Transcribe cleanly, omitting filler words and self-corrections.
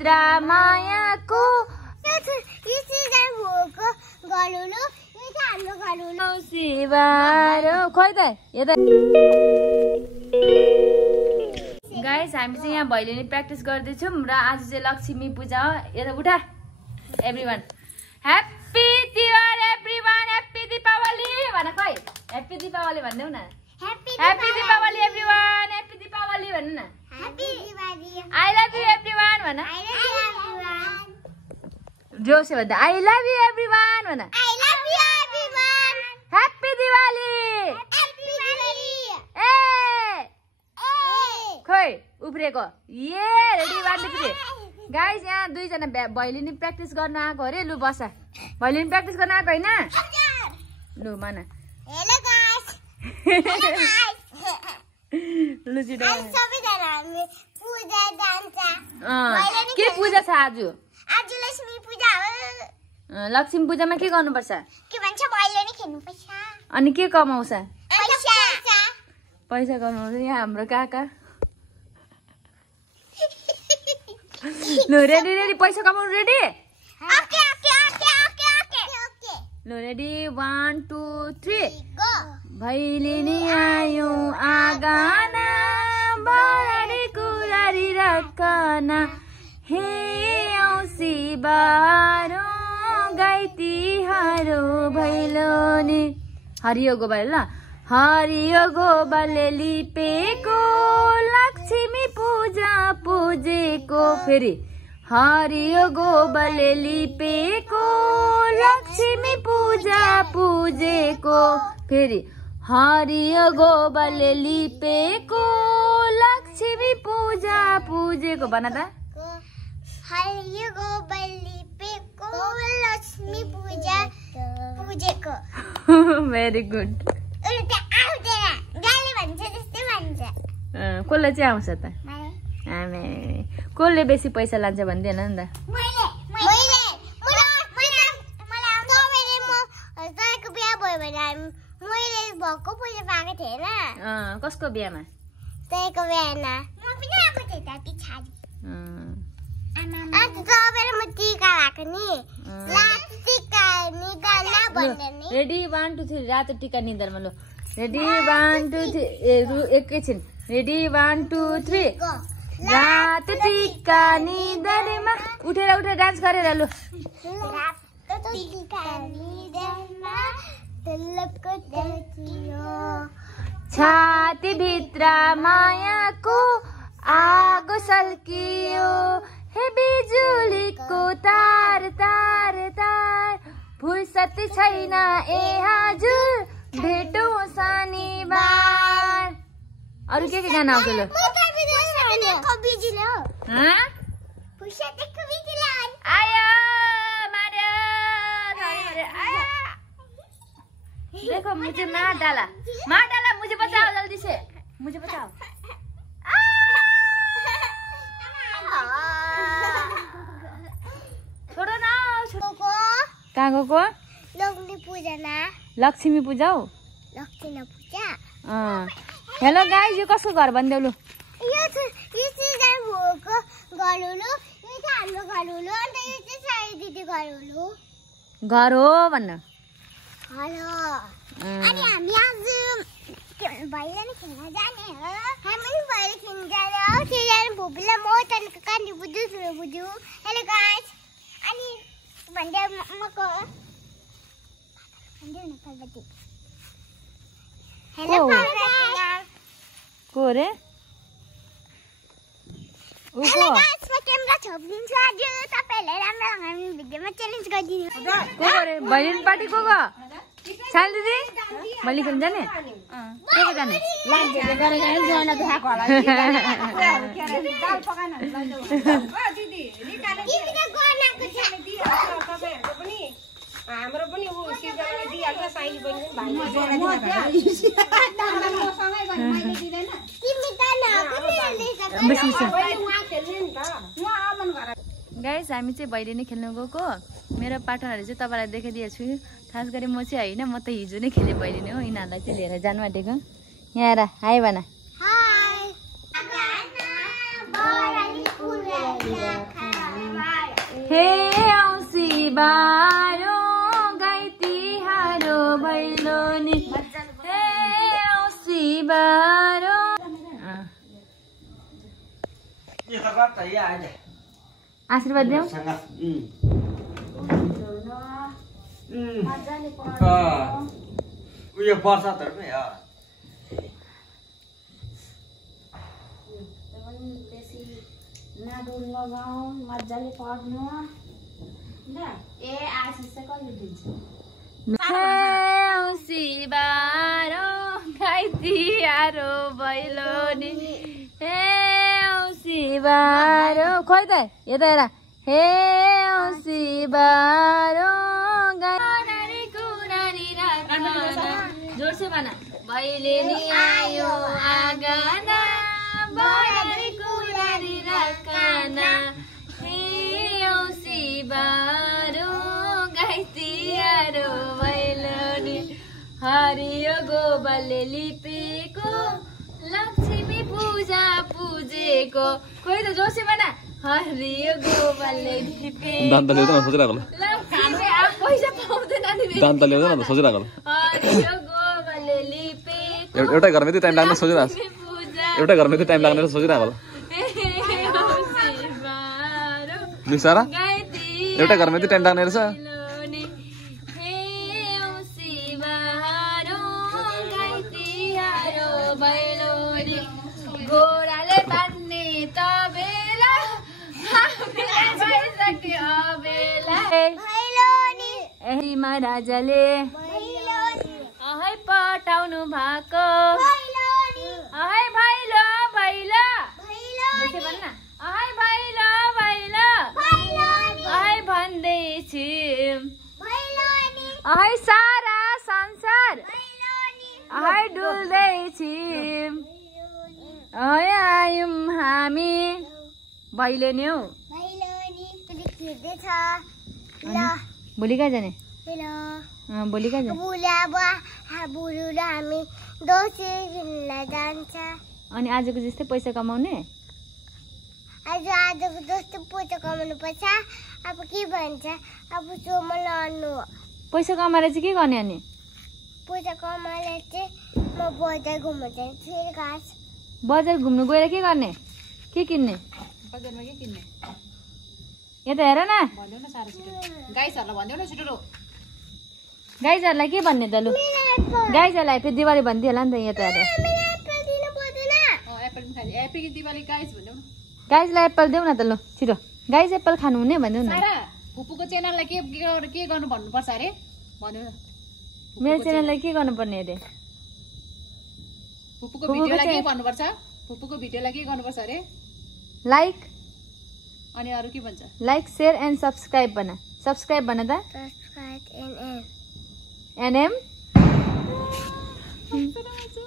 भित्र मायाको खोइ त यता गाइस हामी चाहिँ यहाँ भैलेनी प्र्याक्टिस गर्दैछौँ र आज चाहिँ लक्ष्मी पूजा हो यता उठा everyone happy Tihar everyone happy Deepawali भन खोइ ह्याप्पी दीपावली भन्देऊ न happy Deepawali everyone happy Deepawali भन्नु न आई लभ यु एभ्रीवन भन जोसे भन्दा आई लभ यु एभ्रीवन भन ह्याप्पी दिवाली खोइ उफ्रेको ये रेडी 1 2 3 गाइस यहाँ दुईजना भैलेनी प्र्याक्टिस गर्न आएको अरे लु बस भैलेनी प्र्याक्टिस गर्न आएको हैन लु मन हेलो गाइस लु छिटो सबैजना हामी पूजा जान्छ के पूजा छ आज आज लक्ष्मी पूजा हो लक्ष्मी पूजामा के गर्नुपर्छ के भन्छ भैलेनी खेल्नुपर्छ अनि के कमाउँछ पैसा कमाउँछ यहाँ हाम्रो काका लो रेडी रेडी पैसा कमाउनु ready okay okay okay okay okay लो रेडी 1 2 3 गो भैलेनी आयो आगाना बराडी कुरारी रकना हे औसी बारो गाइती हारो भैलोनी हरियो गोबर ल हरियो गोबरले लिपेको लक्ष्मी पूजा पूजेको फेरि हरियो गोबरले लिपेको लक्ष्मी पूजा पूजेको फेरि हरियो गोबरले लिपेको लक्ष्मी पूजा पूजेको भन त हरियो गोबर लिपेको लक्ष्मी पूजा पूजेको भेरी गुड कसलाई चाहिँ आउँछ त हामी कसले बेसी पैसा लान्छ भन्दैन नि त कसको बिहामा रेडी 1 2 3 रातो टिका निधारमा लो रेडी 1 2 3 एकैछिन रेडी 1 2 3 रातो टिका निधारमा उठेर उठेर डान्स गरेर लु रातो टिका निधारमा तलको देखियो छाती भित्र मायाको आगो सल्कियो हे बिजुलीको तार तार तार फुर्सद छैन ए हजुर भेटौँ शनिबार अरु के गाना आउँछ ल आयो मार्यो देखो मुझे मार डाला मुझे बचाओ जल्दी से मुझे बचाओ छोड़ो ना कहाँ गएको लक्ष्मी पूजा हो लक्ष्मी पूजा हेलो गाइस यो कसको घर भन्देऊ लु यो चाहिँ भोको घर हो लु यो चाहिँ हाम्रो घर हो लु अनि यो चाहिँ साई दिदी घर हो भन्न हेलो अनि हामी आज भैलेनी खेल्न जाने हो हामी पनि भैलेनी खेल्न जाने हो त्यही भोपीलाई म त्यहाँदेखि कान्डी बुझ्छु ठुलो बुझ्छु हेलो गाइस अनि भन्दै मको भन्दै न पार्वती हेलो पार्वती को रे उको गाइस म क्यामेरा छोपिदिन्छु आज तपाईहरुले राम्रो लाग्यो भिडियोमा च्यालेन्ज गरिदिनु को रे भैलेनी पार्टी को साल दिदी भैलेनी खेल्न जाने को जाने लान्चे गरेर जान थाक होला दाल पकाउन दिदी निकाले दिदीले गर्नको छ तपाईहरुको पनि हाम्रो पनि उ सिजनले दिइहाल्छ साइली पनि भाइ सँगै गर्न मैले दिदैन तिमी त गाइस हामी चाहिँ भैलेनी खेल्न गएको मेरो पार्टनरहरु चाहिँ तपाईलाई देखाइदिएको छु खास गरी म चाहिँ हैन म त हिजो नै खेले भैलेनी हो यिनीहरुलाई चाहिँ लिएर जानु आँटेको यहाँ आएर हाय भन हाय हे औँसी बारो गाई तिहारो भैलोनी हे औँसी बारो आशीर्वाद देऊ उयो बर्सातहरुमै नाडुल लगाऊ मजाले पढ्नु ए आशिष चाहिँ कहिले दिन्छ औँसी बारो गाई तिहारो भैलोनी हे औँसी बारो खोइ त यता हेर हे औँसी बारो गाई कुरानी राखना जोडसे भन भैलेनी आयो आँगना बनारी कुरानी राखना हे औँसी बारो गाई तिहारो भैलोनी हरियो गोबरले लिपेको लक्ष्मी पूजा पूजेको कोही त जोसे भन हरियो गोबरले लिपेको दान्त ल्याउँदैन सोचिरहेको लक्ष्मी पैसा पाउँदैन नि दान्त ल्याउँदैन सोचिरहेको हरियो गोबरले लिपेको एउटै घरमा यति टाइम लाग्ने सोचिरहेको पूजा एउटै घरमा यति टाइम लाग्ने सोचिरहेको निसारा एउटै घरमा यति टाइम लाग्ने रहेछ घोडाले बान्ने त बेला भइसक्यो बेला महाराजाले अहै पठाउनु भएको अहै भैलो भैलो भन्न अहै भैलो भैलो अहै भन्दैछु अहै सारा संसार अहै डुल्दैछु अहै आयौँ हामी भैलेनी हौ भोलि कहाँ जाने भोलि कहाँ जाने अनि आजको जस्तै पैसा कमाउने आजको जस्तो पैसा कमाउनु पर्छ अब के भन्छ अब सोमा लड्नु पैसा कमाएर चाहिँ के गर्ने अनि पैसा कमाएर चाहिँ म बजार घुम्न जान्छु घाँस बजार घुम्नु गएर के गर्ने के किन्ने बजारमा के किन्ने यता हेर न भन्देऊ न साह्रो छिटो गाइसहरूलाई भन्देऊ न छिटो गाइजहरूलाई के भन्ने त लु गाइजहरूलाई फेरि दिवाली भन्दियो होला नि त यता हेर एप्पल पनि खाने एप्पल दिवाली गाइस भन्देऊ न गाइजलाई एप्पल देऊ न त लु छिटो गाइज एप्पल खानु हुने भनिदेऊ न सारा फुपूको च्यानललाई के गर्नु भन्नुपर्छ अरे भन्देऊ न मेरो च्यानललाई के गर्नुपर्ने अरे फुपूको भिडियोलाई के भन्नुपर्छ फुपूको भिडियोलाई के गर्नुपर्छ अरे लाइक अनि अरु के भन्छ लाइक शेयर एन्ड सब्स्क्राइब भन सब्स्क्राइब भन त सब्स्क्राइब एनएम एनएम